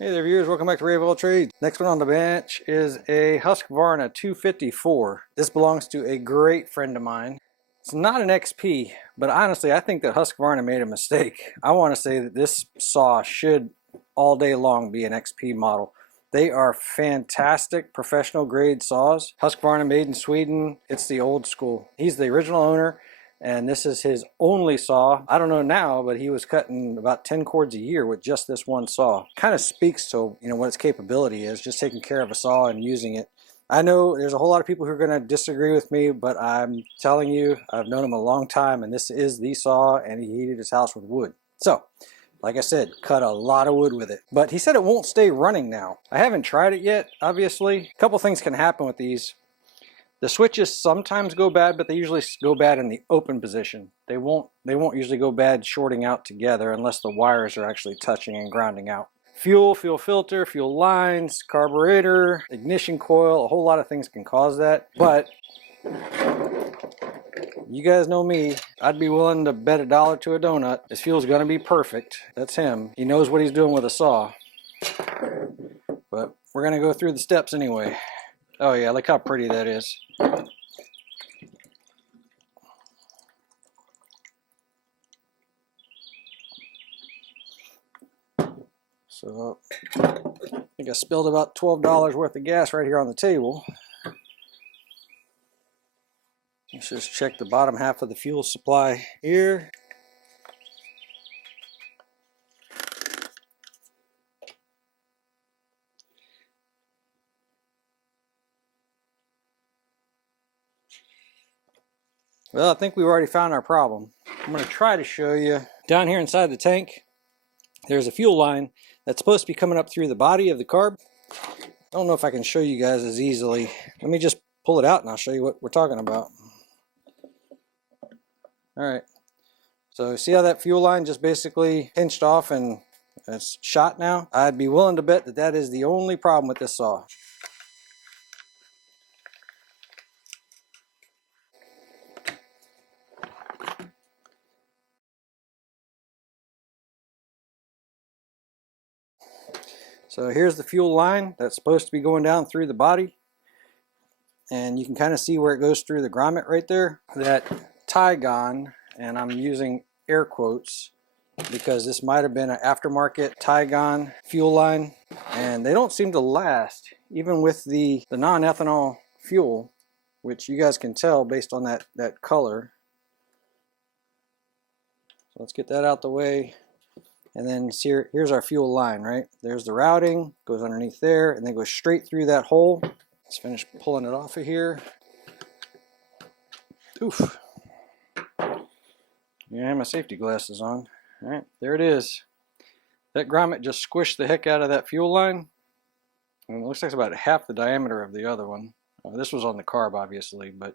Hey there viewers, welcome back to Ray of All Trades. Next one on the bench is a Husqvarna 254. This belongs to a great friend of mine. It's not an XP, but honestly I think that Husqvarna made a mistake. I want to say that this saw should all day long be an XP model. They are fantastic professional grade saws. Husqvarna, made in Sweden. It's the old school. He's the original owner. And this is his only saw. I don't know now, but he was cutting about 10 cords a year with just this one saw. Kind of speaks to, what its capability is, just taking care of a saw and using it. I know there's a whole lot of people who are going to disagree with me, but I'm telling you, I've known him a long time, and this is the saw, and he heated his house with wood. So, like I said, cut a lot of wood with it. But he said it won't stay running now. I haven't tried it yet, obviously. A couple things can happen with these. The switches sometimes go bad, but they usually go bad in the open position. They won't usually go bad shorting out together unless the wires are actually touching and grounding out. Fuel filter, fuel lines, carburetor, ignition coil, a whole lot of things can cause that. But you guys know me, I'd be willing to bet $1 to a donut. This fuel's gonna be perfect. That's him. He knows what he's doing with a saw. But we're gonna go through the steps anyway. Oh yeah, look how pretty that is. So, I think I spilled about $12 worth of gas right here on the table. Let's just check the bottom half of the fuel supply here. Well, I think we've already found our problem. I'm going to try to show you. Down here inside the tank, there's a fuel line that's supposed to be coming up through the body of the carb. I don't know if I can show you guys as easily. Let me just pull it out and I'll show you what we're talking about. Alright, so see how that fuel line just basically pinched off and it's shot now? I'd be willing to bet that that is the only problem with this saw. So here's the fuel line that's supposed to be going down through the body. And you can kind of see where it goes through the grommet right there. That Tygon, and I'm using air quotes because this might have been an aftermarket Tygon fuel line. And they don't seem to last, even with the non-ethanol fuel, which you guys can tell based on that color. So let's get that out the way. And then here's our fuel line, right? There's the routing, goes underneath there, and then goes straight through that hole. Let's finish pulling it off of here. Oof. Yeah, I have my safety glasses on. All right, there it is. That grommet just squished the heck out of that fuel line. And it looks like it's about half the diameter of the other one. This was on the carb, obviously, but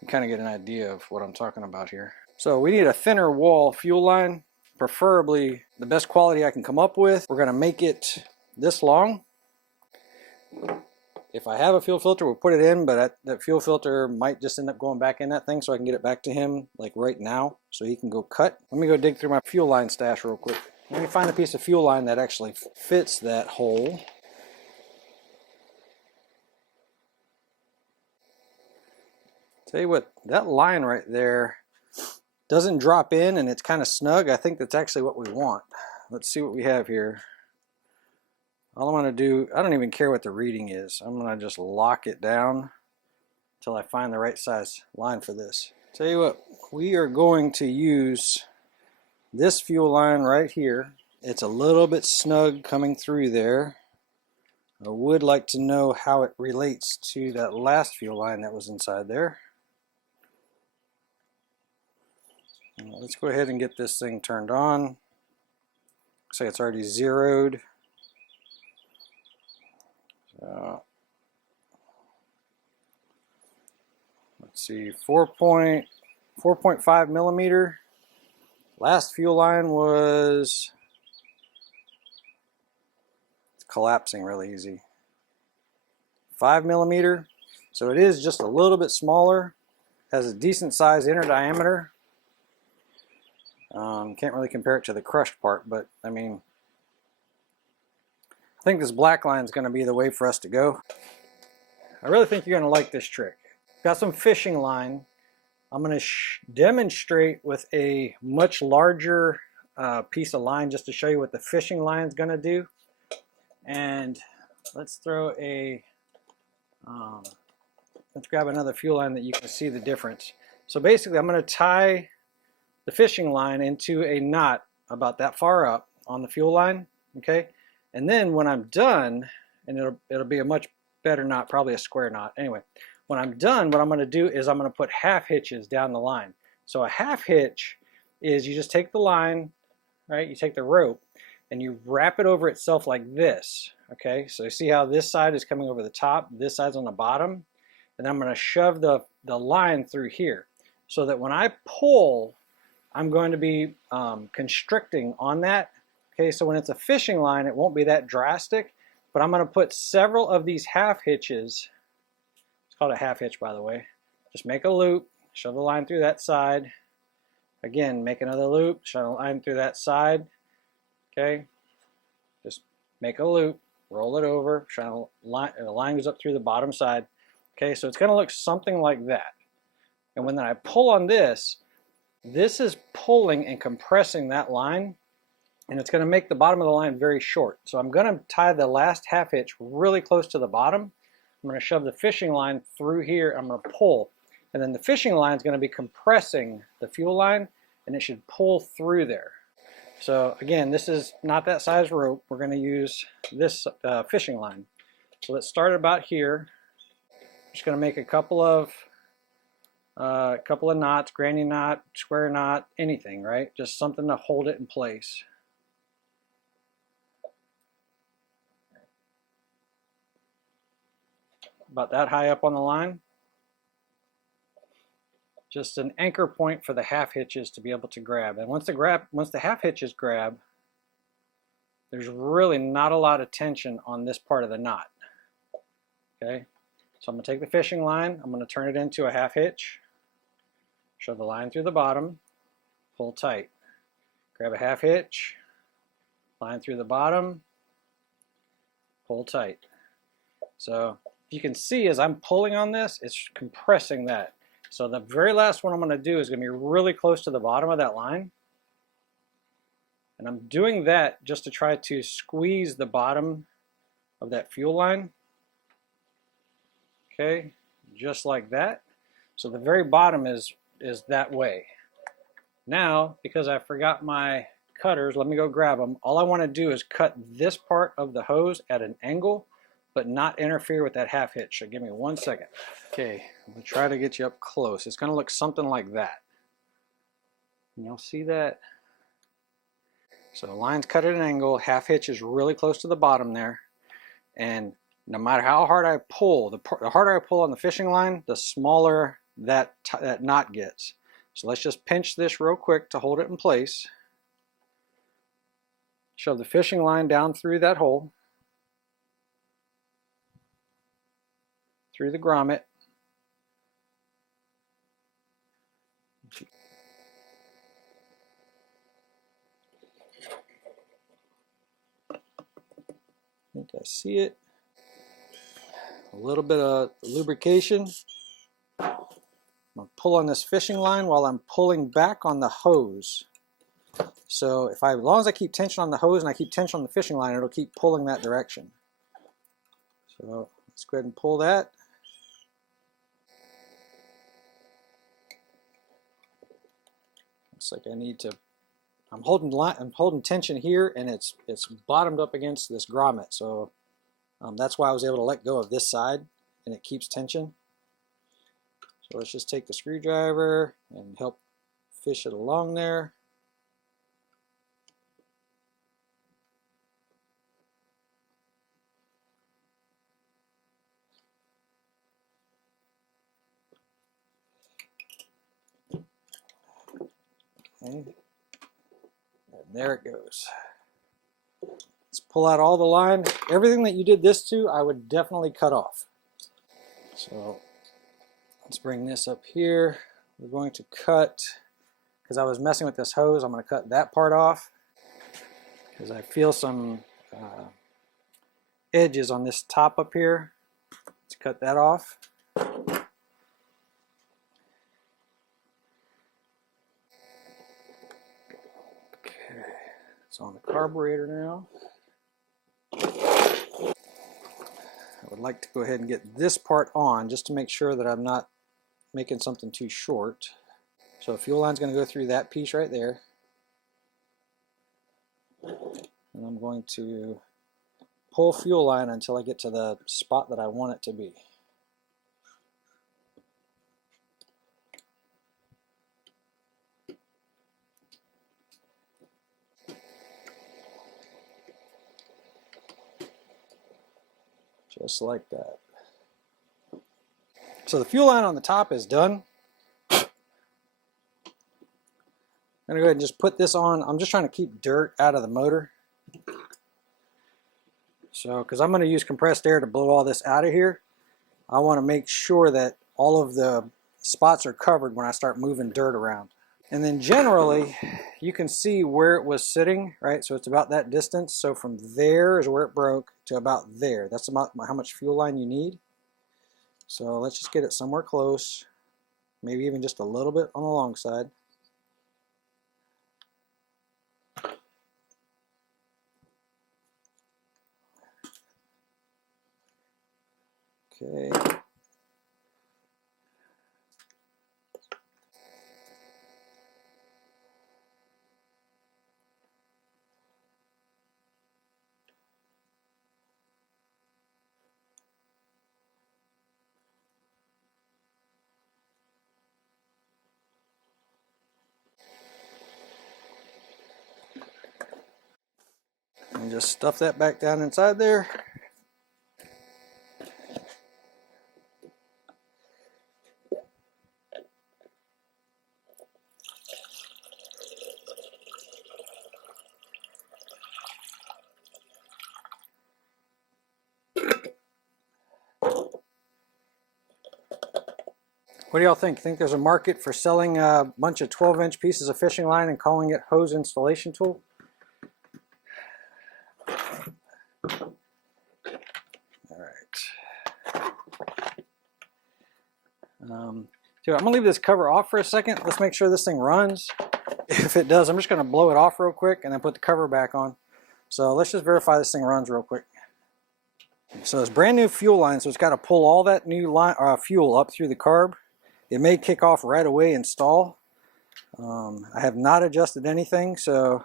you kind of get an idea of what I'm talking about here. So we need a thinner wall fuel line. Preferably the best quality I can come up with. We're going to make it this long. If I have a fuel filter, we'll put it in, but that fuel filter might just end up going back in that thing so I can get it back to him like right now so he can go cut. Let me go dig through my fuel line stash real quick. Let me find a piece of fuel line that actually fits that hole. Tell you what, that line right there doesn't drop in and it's kind of snug. I think that's actually what we want. Let's see what we have here. All I'm going to do, I don't even care what the reading is. I'm going to just lock it down until I find the right size line for this. Tell you what, we are going to use this fuel line right here. It's a little bit snug coming through there. I would like to know how it relates to that last fuel line that was inside there. Let's go ahead and get this thing turned on. Say it's already zeroed. So, let's see, 4.5 millimeter. Last fuel line was collapsing really easy. 5 millimeter. So it is just a little bit smaller. Has a decent size inner diameter. Can't really compare it to the crushed part, but I mean, I think this black line is going to be the way for us to go. I really think you're going to like this trick. Got some fishing line. I'm going to demonstrate with a much larger piece of line just to show you what the fishing line is going to do. And let's throw a, let's grab another fuel line that you can see the difference. So basically I'm going to tie the fishing line into a knot about that far up on the fuel line, okay? And then when I'm done, and it'll be a much better knot, probably a square knot. Anyway, when I'm done, what I'm going to do is I'm going to put half hitches down the line. So a half hitch is you just take the line, right? You take the rope and you wrap it over itself like this, okay? So you see how this side is coming over the top, this side's on the bottom, and I'm going to shove the line through here so that when I pull, I'm going to be constricting on that. Okay, so when it's a fishing line, it won't be that drastic, but I'm going to put several of these half hitches. It's called a half hitch, by the way. Just make a loop, shove the line through that side. Again, make another loop, shove the line through that side. Okay, just make a loop, roll it over, shove the line goes up through the bottom side. Okay, so it's going to look something like that. And when I pull on this, this is pulling and compressing that line, and it's going to make the bottom of the line very short. So I'm going to tie the last half hitch really close to the bottom. I'm going to shove the fishing line through here. I'm going to pull, and then the fishing line is going to be compressing the fuel line, and it should pull through there. So again, this is not that size rope. We're going to use this fishing line. So let's start about here. Just going to make a couple of knots, granny knot, square knot, anything, right? Just something to hold it in place. About that high up on the line. Just an anchor point for the half hitches to be able to grab. And once the half hitches grab, there's really not a lot of tension on this part of the knot. Okay, so I'm going to take the fishing line, I'm going to turn it into a half hitch, shove the line through the bottom, pull tight, grab a half hitch, line through the bottom, pull tight. So you can see as I'm pulling on this, it's compressing that. So the very last one I'm going to do is going to be really close to the bottom of that line. And I'm doing that just to try to squeeze the bottom of that fuel line. Okay, just like that. So the very bottom is that way. Now, because I forgot my cutters, let me go grab them. All I want to do is cut this part of the hose at an angle, but not interfere with that half hitch. So give me 1 second. Okay, I'm going to try to get you up close. It's going to look something like that. And you'll see that. So the line's cut at an angle, half hitch is really close to the bottom there. And no matter how hard I pull, the harder I pull on the fishing line, the smaller that knot gets. So let's just pinch this real quick to hold it in place. Shove the fishing line down through that hole, through the grommet. I think I see it. A little bit of lubrication. I'm going to pull on this fishing line while I'm pulling back on the hose. So as long as I keep tension on the hose and I keep tension on the fishing line, it'll keep pulling that direction. So let's go ahead and pull that. Looks like I need to. I'm holding tension here, and it's bottomed up against this grommet. So that's why I was able to let go of this side, and it keeps tension. So let's just take the screwdriver and help fish it along there. Okay. And there it goes. Let's pull out all the line. Everything that you did this to, I would definitely cut off. So let's bring this up here. We're going to cut, because I was messing with this hose, I'm going to cut that part off because I feel some edges on this top up here. Let's cut that off. Okay, it's on the carburetor now. I would like to go ahead and get this part on just to make sure that I'm not making something too short. So fuel line's going to go through that piece right there. And I'm going to pull fuel line until I get to the spot that I want it to be. Just like that. So the fuel line on the top is done. I'm going to go ahead and just put this on. I'm just trying to keep dirt out of the motor. So, because I'm going to use compressed air to blow all this out of here, I want to make sure that all of the spots are covered when I start moving dirt around. And then generally, you can see where it was sitting, right? So it's about that distance. So from there is where it broke to about there. That's about how much fuel line you need. So let's just get it somewhere close, maybe even just a little bit on the long side. Okay. And just stuff that back down inside there. What do y'all think? Think there's a market for selling a bunch of 12-inch pieces of fishing line and calling it hose installation tool? So I'm going to leave this cover off for a second. Let's make sure this thing runs. If it does, I'm just going to blow it off real quick and then put the cover back on. So let's just verify this thing runs real quick. So it's brand new fuel line, so it's got to pull all that new line, fuel up through the carb. It may kick off right away and stall. I have not adjusted anything, so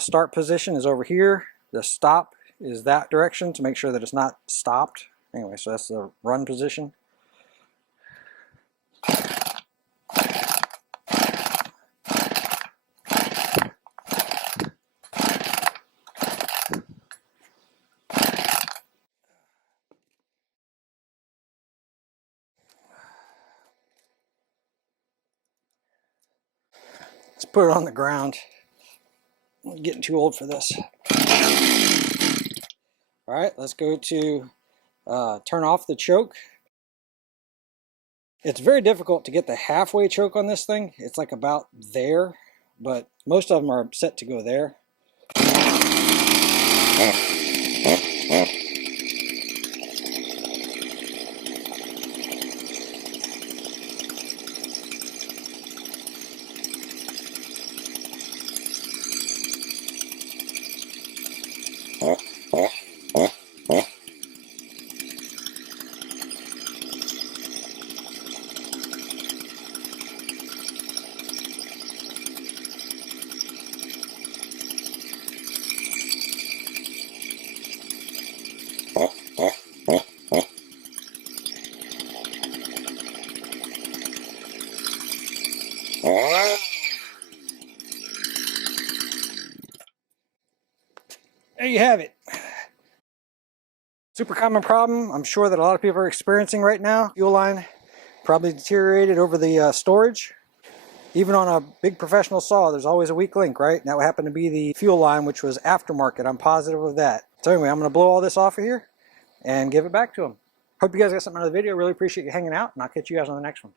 start position is over here. The stop is that direction to make sure that it's not stopped. Anyway, so that's the run position. Let's put it on the ground. I'm getting too old for this. All right, let's go to turn off the choke. It's very difficult to get the halfway choke on this thing. It's like about there, but most of them are set to go there. There you have it. Super common problem I'm sure that a lot of people are experiencing right now. Fuel line probably deteriorated over the storage. Even on a big professional saw, there's always a weak link, right? And that would happen to be the fuel line, which was aftermarket. I'm positive of that. So anyway, I'm going to blow all this off of here and give it back to them. Hope you guys got something out of the video. Really appreciate you hanging out, and I'll catch you guys on the next one.